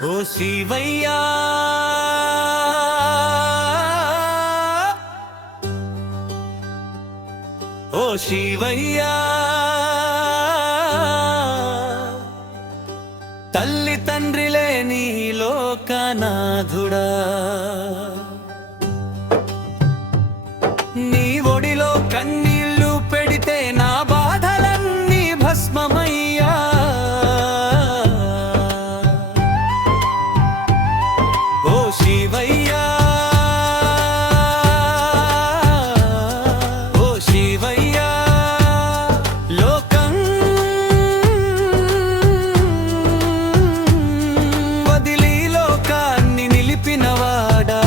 ఓ శివయ్యా ఓ శివయ్యా తల్లి తండ్రి లేని లోకనాథుడా నీ ఒడిలో కన్నీళ్లు పెడితే నా బాధలన్నీ భస్మమయ్యా ఓ శివయ్యా ఓ శివయ్యా లోకం వదిలి లోకాన్ని నిలిపినవాడా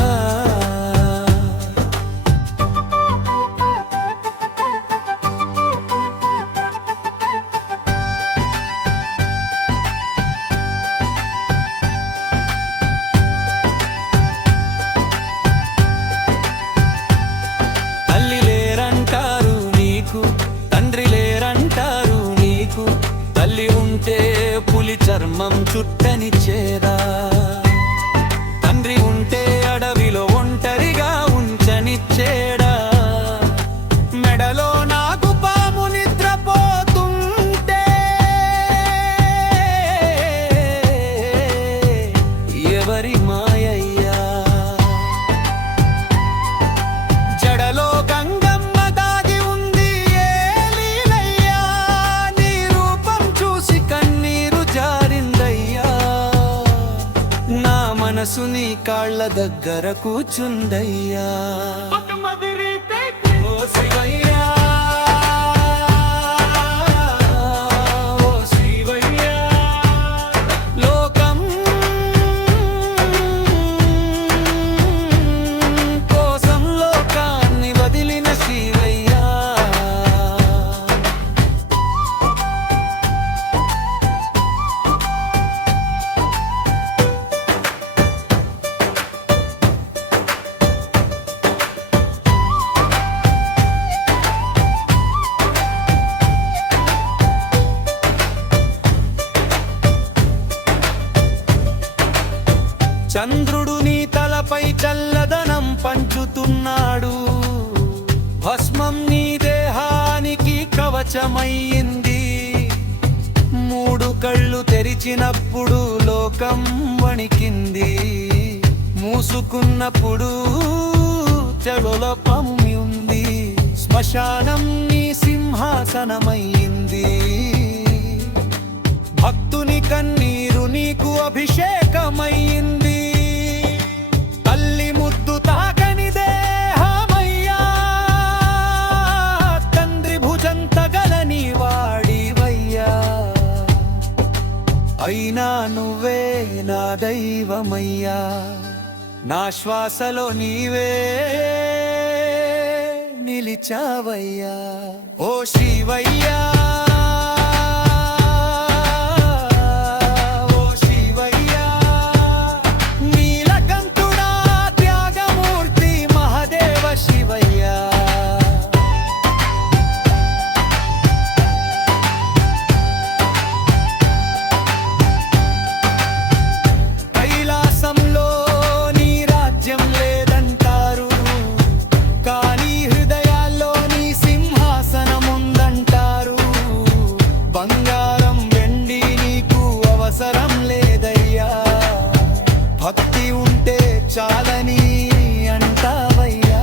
పులి చర్మం చుట్టని చేదా తండ్రి ఉంటే అడవిలో ఒంటరిగా ఉంచని చేడా మెడలో నాకు పాము నిద్రపోతుంటే ఎవరి మాయయ్యా జడలో గంగమ్మ దాగి ఉంది ఏ లీలయ్యా నీ రూపం చూసి కన్నీరు జారిందయ్యా నా మనసు నీ కాళ్ళ దగ్గర కూచుందయ్యా ఓ శివయ్యా ఓ శివయ్యా లోకం కోసం లోకాన్ని వదిలిన శివయ్యా చంద్రుడు నీ తలపై చల్లదనం పంచుతున్నాడు భస్మం నీ దేహానికి కవచమయ్యింది మూడు కళ్ళు తెరిచినప్పుడు లోకం వణికింది మూసుకున్నప్పుడు చెడులపమి ఉంది శ్మశానం నీ సింహాసనమయ్యింది భక్తుని కన్నీరు నీకు అభిషేకమయ్యింది తల్లి ముద్దు తాకని దేహమయ్యా తండ్రి భుజం తగలని వాడివయ్యా అయినా నువ్వే నా దైవమయ్యా నా శ్వాసలో నీవే నిలిచావయ్యా ఓ శివయ్యా భక్తి ఉంటే చాలని అంటావయ్యా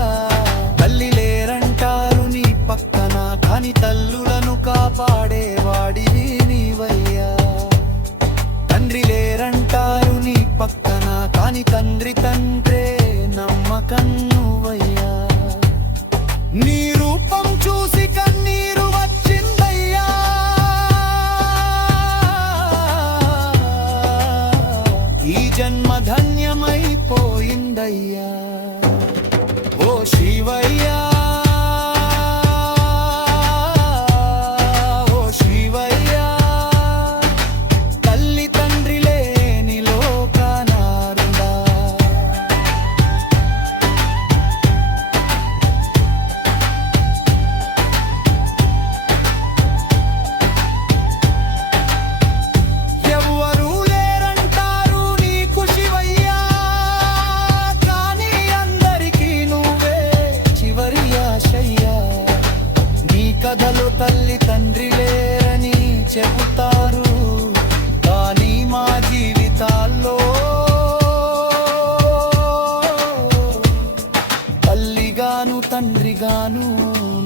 తల్లి లేరంటారు నీ పక్కన కాని తల్లులను కాపాడేవాడివి నీవయ్యా తండ్రి లేరంటారు నీ పక్కన కాని తండ్రి తండ్రే నమ్మకం నువ్వయ్యా నీ రూపం చూసి కన్నీరు వచ్చిందయ్యా ఈ జన్మ ధన్యమైపోయిందయ్యా ఓ శివయ్యా ఓ శివయ్యా తల్లి తండ్రి లేని లోకనాథుడా ఎవ్వరూ లేరంటారు నీ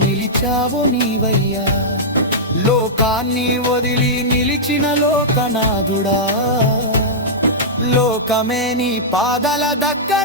నిలిచావు నీవయ్యా. లోకాన్ని వదిలి నిలిచిన లోకనాథుడా, లోకమే నీ పాదాల దగ్గర